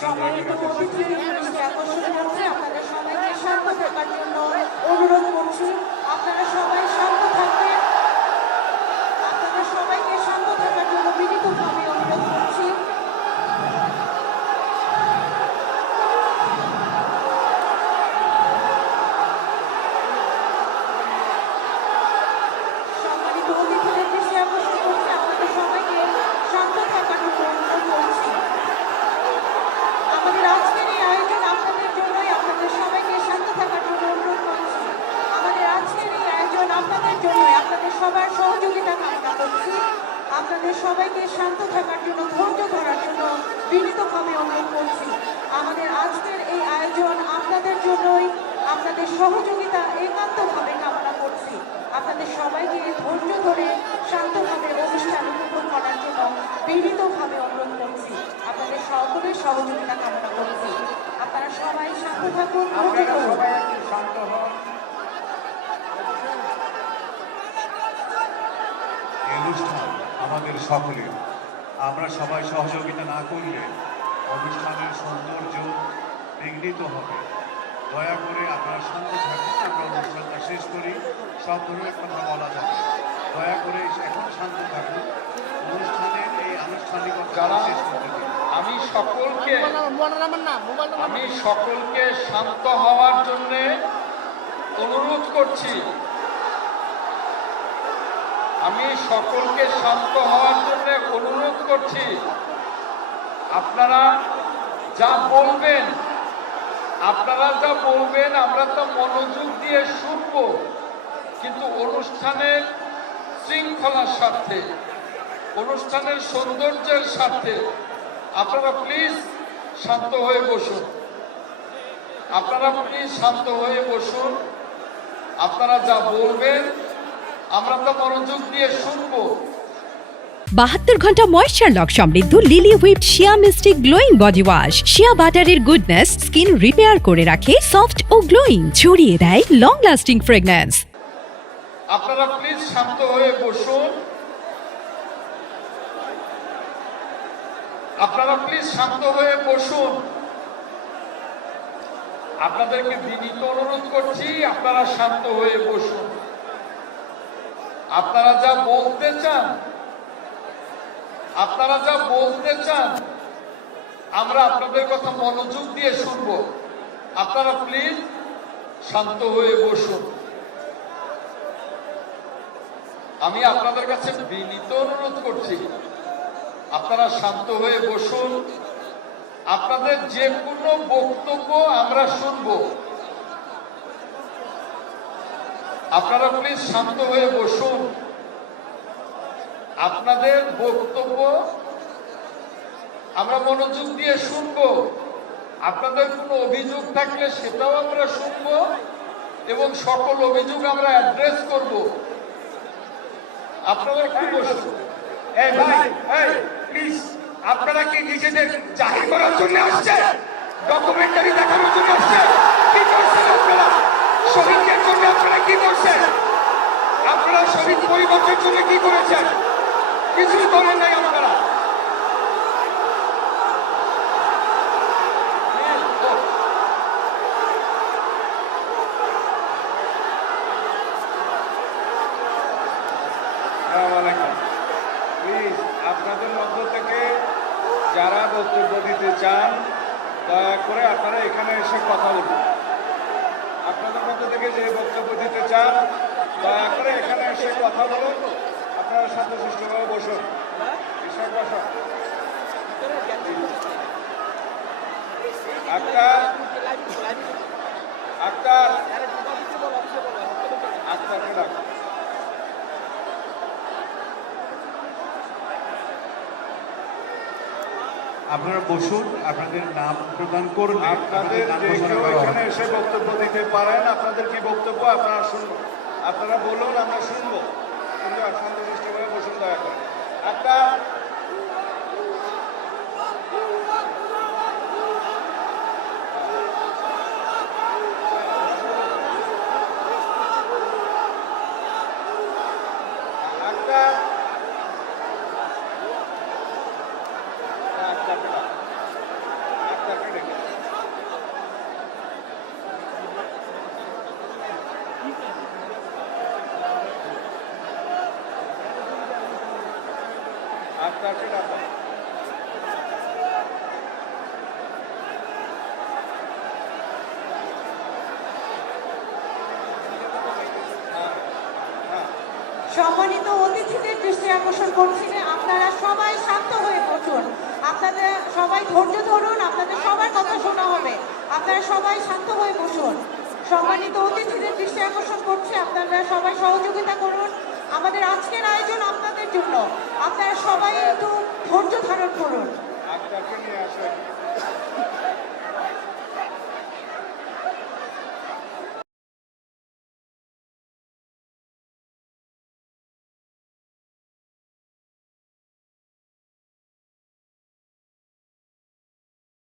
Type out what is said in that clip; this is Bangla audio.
সম্মানিত অতিথির দৃষ্টি আকর্ষণ করছে, আপনাদের সবাইকে শান্ত থাকার জন্য অনুরোধ করছি। আপনারা সবাই শান্ত থাকবেন। আপনাদের সবাইকে শান্ত থাকার জন্য বিনীতভাবে অনুরোধ করছি। সম্মানিত অতিথিদের দৃষ্টি আকর্ষণ করছে, আপনাদের সবাইকে শান্ত থাকার জন্য অনুরোধ করছি। আমাদের আজকের এই আয়োজন আপনাদের জন্যই, আপনাদের সবাইকে শান্ত থাকার জন্য অনুরোধ করছি। আমাদের আজকের এই আয়োজন আপনাদের জন্যই, আপনাদের সবার সহযোগিতা কামনা করছি। আপনাদের সবাইকে শান্ত থাকার জন্য, ধৈর্য ধরার জন্য বিনীতভাবে অনুরোধ করছি। আমাদের আজকের এই আয়োজন আপনাদের জন্যই, আপনাদের সহযোগিতা একান্তভাবে কামনা করছি। আপনাদের সবাইকে ধৈর্য ধরে শান্তভাবে অনুষ্ঠান উপভোগ করার জন্য বিনীতভাবে অনুরোধ করছি। আপনাদের সকলের সহযোগিতা কামনা করছি। আপনারা সবাই শান্ত থাকুন, ধৈর্য ধরুন। এই অনুষ্ঠান আমাদের সকলের। আমরা সবাই সহযোগিতা না করলে অনুষ্ঠানের সৌন্দর্য বিঘ্নিত হবে। দয়া করে আপনারা শান্ত থাকুন, আমরা অনুষ্ঠানটা শেষ করি। সব ধরনের কথা বলা যাবে, দয়া করে এখন শান্ত থাকুন। অনুষ্ঠানের এই আনুষ্ঠানিকতা শেষ করতে দিন। আমি সকলকে শান্ত হওয়ার জন্য অনুরোধ করছি। আমি সকলকে শান্ত হওয়ার জন্য অনুরোধ করছি। আপনারা যা বলবেন আমরা তো মনোযোগ দিয়ে শুনব, কিন্তু অনুষ্ঠানের শৃঙ্খলার স্বার্থে, অনুষ্ঠানের সৌন্দর্যের স্বার্থে আপনারা প্লিজ শান্ত হয়ে বসুন। আপনারা যা বলবেন আমরা তো মনোযোগ দিয়ে শুনবো। 72 ঘন্টা ময়েশ্চার লক সমৃদ্ধ লিলি হুইপ শিয়া মিস্টিক গ্লোয়িং বডি ওয়াশ। শিয়া বাটারের গুডনেস স্কিন রিপেয়ার করে রাখে সফট ও গ্লোয়িং, ছড়িয়ে দেয় লং লাস্টিং ফ্রেগন্যান্স। আপনারা প্লিজ শান্ত হয়ে বসুন। আপনাদেরকে বিনীত অনুরোধ করছি, আপনারা শান্ত হয়ে বসুন। আপনারা যা বলতে চান আমরা আপনাদের কথা মনোযোগ দিয়ে শুনবো। আপনারা প্লিজ শান্ত হয়ে বসুন। আমি আপনাদের কাছে বিনীত অনুরোধ করছি, আপনারা শান্ত হয়ে বসুন। আপনাদের যে কোনো বক্তব্য আমরা শুনবো। আপনারা প্লিজ শান্ত হয়ে বসুন। আপনাদের বক্তব্য আমরা মনোযোগ দিয়ে শুনবো। আপনাদের কোনো অভিযোগ থাকলে সেটাও আমরা শুনবো এবং সকল অভিযোগ আমরা অ্যাড্রেস করব। আপনারা কি বসুন। এই ভাই, এই প্লিজ, আপনারা কি নিজেদের জাহির করার জন্য আসছে, ডকুমেন্টারি দেখানোর জন্য আসছে? কি করছেন আপনারা? শহীদদের জন্য আপনারা কি করছেন? আপনারা শহীদ পরিবারের জন্য কি করেছেন? কিছুই করেন নাই আপনারা। প্লিজ, আপনাদের মধ্য থেকে যারা বক্তব্য দিতে চান দয়া করে আপনারা এখানে এসে কথা বলুন। আপনাদের মধ্য থেকে যে বক্তব্য দিতে চান দয়া করে এখানে এসে কথা বলুন। আপনারা শান্তশিষ্টভাবে বসুন। আক্তার, আক্তারকে ডাকুন। আপনারা বসুন, আপনাদের নাম প্রদান করুন। আপনাদের যে কেউ এখানে এসে বক্তব্য দিতে পারেন। আপনাদের কি বক্তব্য আপনারা শুনবো। আপনারা বলুন, আমরা শুনবো, কিন্তু শান্তশিষ্টভাবে বসুন দয়া করে। একটা আপনাকে ডাকা। সম্মানিত অতিথিদের দৃষ্টি আকর্ষণ করছি যে আপনারা সবাই শান্ত হয়ে বসুন। আপনাদের সবাই ধৈর্য ধরুন, আপনাদের সবার কথা শোনা হবে। আপনারা সবাই শান্ত হয়ে বসুন। সম্মানিত অতিথিদের দৃষ্টি আকর্ষণ করছি, আপনারা সবাই সহযোগিতা করুন। আমাদের আজকের আয়োজন আপনাদের জন্য, আপনারা সবাই একটু ধৈর্য ধারণ করুন। আপনাকে নিয়ে আসেন।